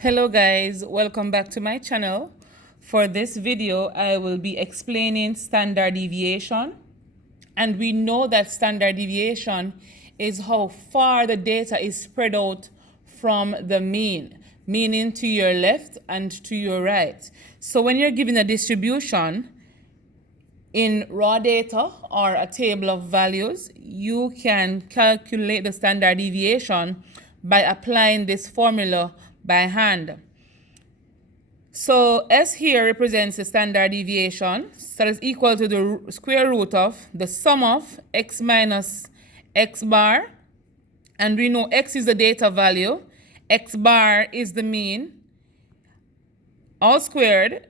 Hello guys, welcome back to my channel. For this video, I will be explaining standard deviation. And we know that standard deviation is how far the data is spread out from the mean, meaning to your left and to your right. So when you're given a distribution in raw data or a table of values, you can calculate the standard deviation by applying this formula by hand. So S here represents the standard deviation. So that is equal to the square root of the sum of x minus x bar. And we know x is the data value, x bar is the mean, all squared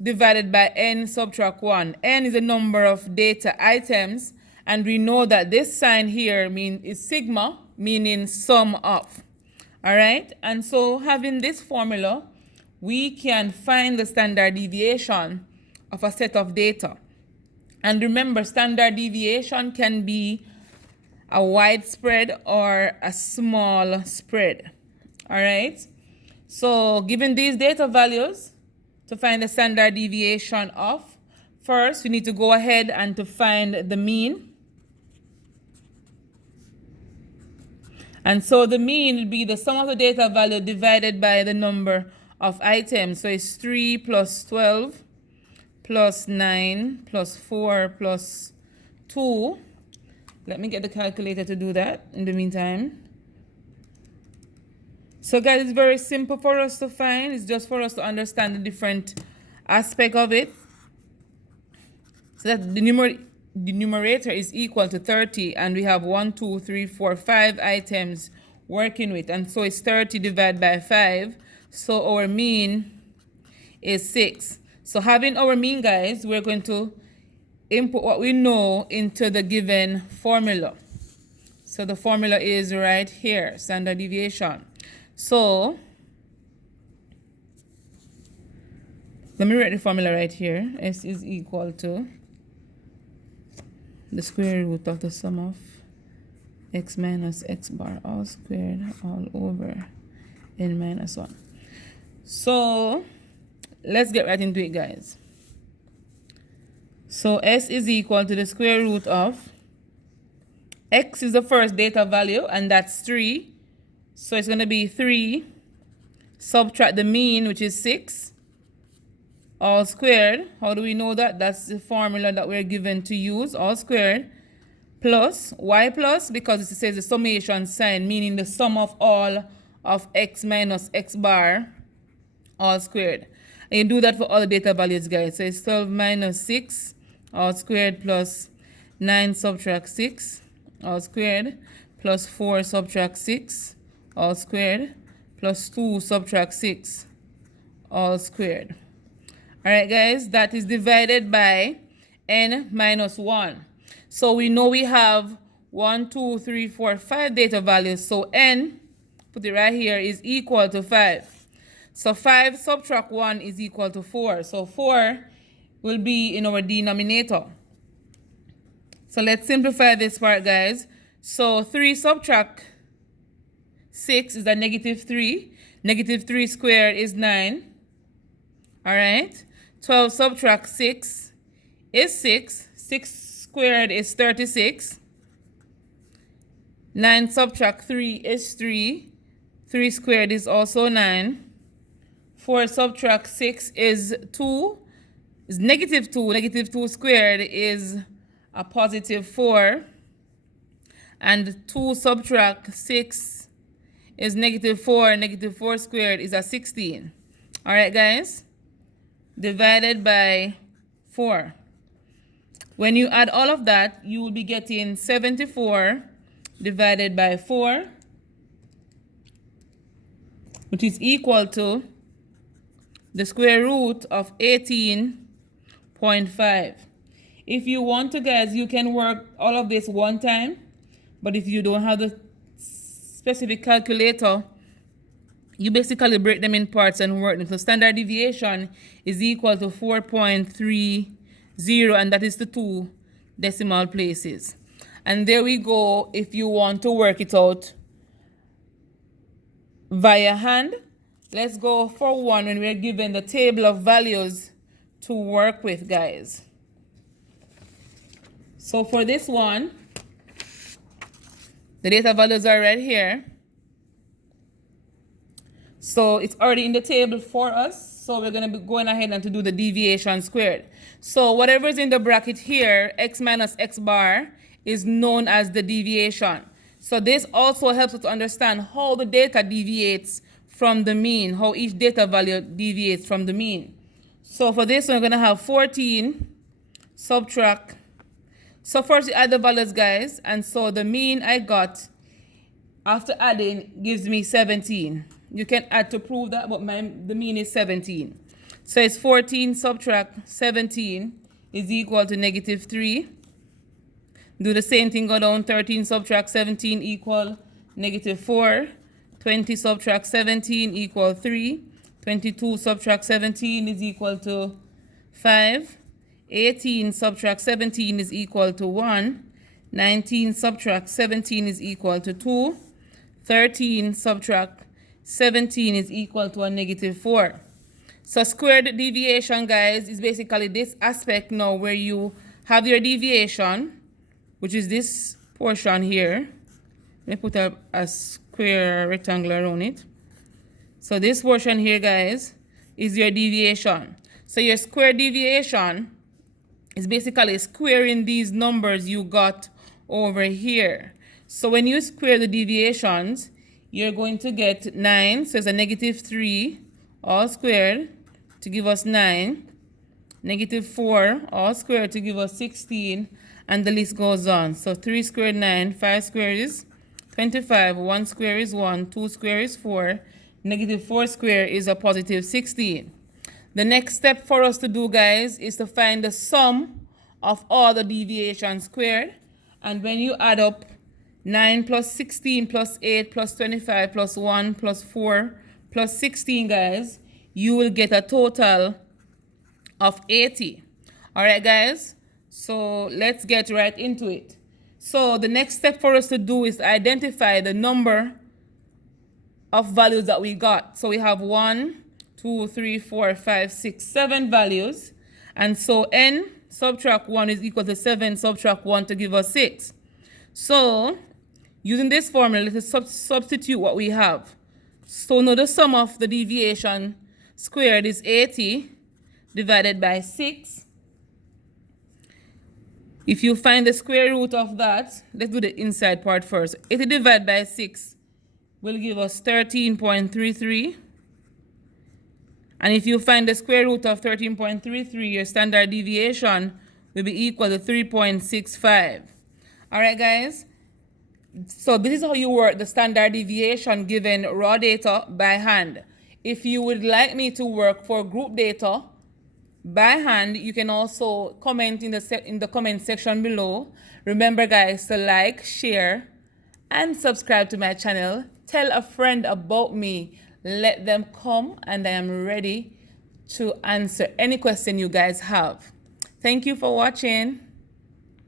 divided by n subtract 1. N is the number of data items, and we know that this sign here is sigma, meaning sum of. All right, and so having this formula, we can find the standard deviation of a set of data. And remember, standard deviation can be a wide spread or a small spread. All right, so given these data values, to find the standard deviation of, first we need to go ahead and to find the mean. And so the mean will be the sum of the data value divided by the number of items. So it's 3 plus 12 plus 9 plus 4 plus 2. Let me get the calculator to do that in the meantime. So guys, it's very simple for us to find. It's just for us to understand the different aspect of it. So that the numerator is equal to 30, and we have 1, 2, 3, 4, 5 items working with, and so it's 30 divided by 5. So our mean is 6. So having our mean, guys, we're going to input what we know into the given formula. So the formula is right here, standard deviation. So let me write the formula right here. S is equal to the square root of the sum of x minus x bar all squared all over n minus 1. So let's get right into it, guys. So S is equal to the square root of x is the first data value, and that's 3. So it's going to be 3 subtract the mean, which is 6, all squared. How do we know that? That's the formula that we're given to use, all squared, plus, why plus? Because it says the summation sign, meaning the sum of all of x minus x bar, all squared. And you do that for all the data values, guys. So it's 12 minus 6, all squared, plus 9 subtract 6, all squared, plus 4 subtract 6, all squared, plus 2 subtract 6, all squared. All right, guys, that is divided by n minus 1. So we know we have 1, 2, 3, 4, 5 data values. So n, put it right here, is equal to 5. So 5 subtract 1 is equal to 4. So 4 will be in our denominator. So let's simplify this part, guys. So 3 subtract 6 is a negative 3. Negative 3 squared is 9. All right. 12 subtract 6 is 6. 6 squared is 36. 9 subtract 3 is 3. 3 squared is also 9. 4 subtract 6 is 2. Is negative 2. Negative 2 squared is a positive 4. And 2 subtract 6 is negative 4. Negative 4 squared is a 16. All right, guys? Divided by 4. When you add all of that, you will be getting 74 divided by 4, which is equal to the square root of 18.5. If you want to, guys, you can work all of this one time, but if you don't have the specific calculator, you basically break them in parts and work them. So standard deviation is equal to 4.30, and that is the 2 decimal places. And there we go. If you want to work it out via hand, let's go for 1 when we're given the table of values to work with, guys. So for this one, the data values are right here. So it's already in the table for us. So we're going to be going ahead and to do the deviation squared. So whatever is in the bracket here, x minus x bar, is known as the deviation. So this also helps us to understand how the data deviates from the mean, how each data value deviates from the mean. So for this, we're going to have 14 subtract. So first, you add the values, guys. And so the mean I got after adding gives me 17. You can add to prove that, but the mean is 17. So it's 14 subtract 17 is equal to negative 3. Do the same thing, go down. 13 subtract 17 equal negative 4. 20 subtract 17 equal 3. 22 subtract 17 is equal to 5. 18 subtract 17 is equal to 1. 19 subtract 17 is equal to 2. 13 subtract 17 is equal to a negative 4. So squared deviation, guys, is basically this aspect now where you have your deviation, which is this portion here. Let me put a square rectangle around it. So this portion here, guys, is your deviation. So your square deviation is basically squaring these numbers you got over here. So when you square the deviations, you're going to get 9. So it's a negative 3 all squared to give us 9. Negative 4 all squared to give us 16. And the list goes on. So 3 squared 9, 5 squared is 25, 1 squared is 1, 2 squared is 4, negative 4 squared is a positive 16. The next step for us to do, guys, is to find the sum of all the deviations squared. And when you add up 9 plus 16 plus 8 plus 25 plus 1 plus 4 plus 16, guys, you will get a total of 80. All right, guys? So let's get right into it. So the next step for us to do is identify the number of values that we got. So we have 1, 2, 3, 4, 5, 6, 7 values. And so n subtract 1 is equal to 7 subtract 1 to give us 6. So using this formula, let's substitute what we have. So now the sum of the deviation squared is 80 divided by 6. If you find the square root of that, let's do the inside part first. 80 divided by 6 will give us 13.33. And if you find the square root of 13.33, your standard deviation will be equal to 3.65. All right, guys? So this is how you work the standard deviation given raw data by hand. If you would like me to work for group data by hand, you can also comment in the comment section below. Remember, guys, to like, share, and subscribe to my channel. Tell a friend about me. Let them come, and I am ready to answer any question you guys have. Thank you for watching.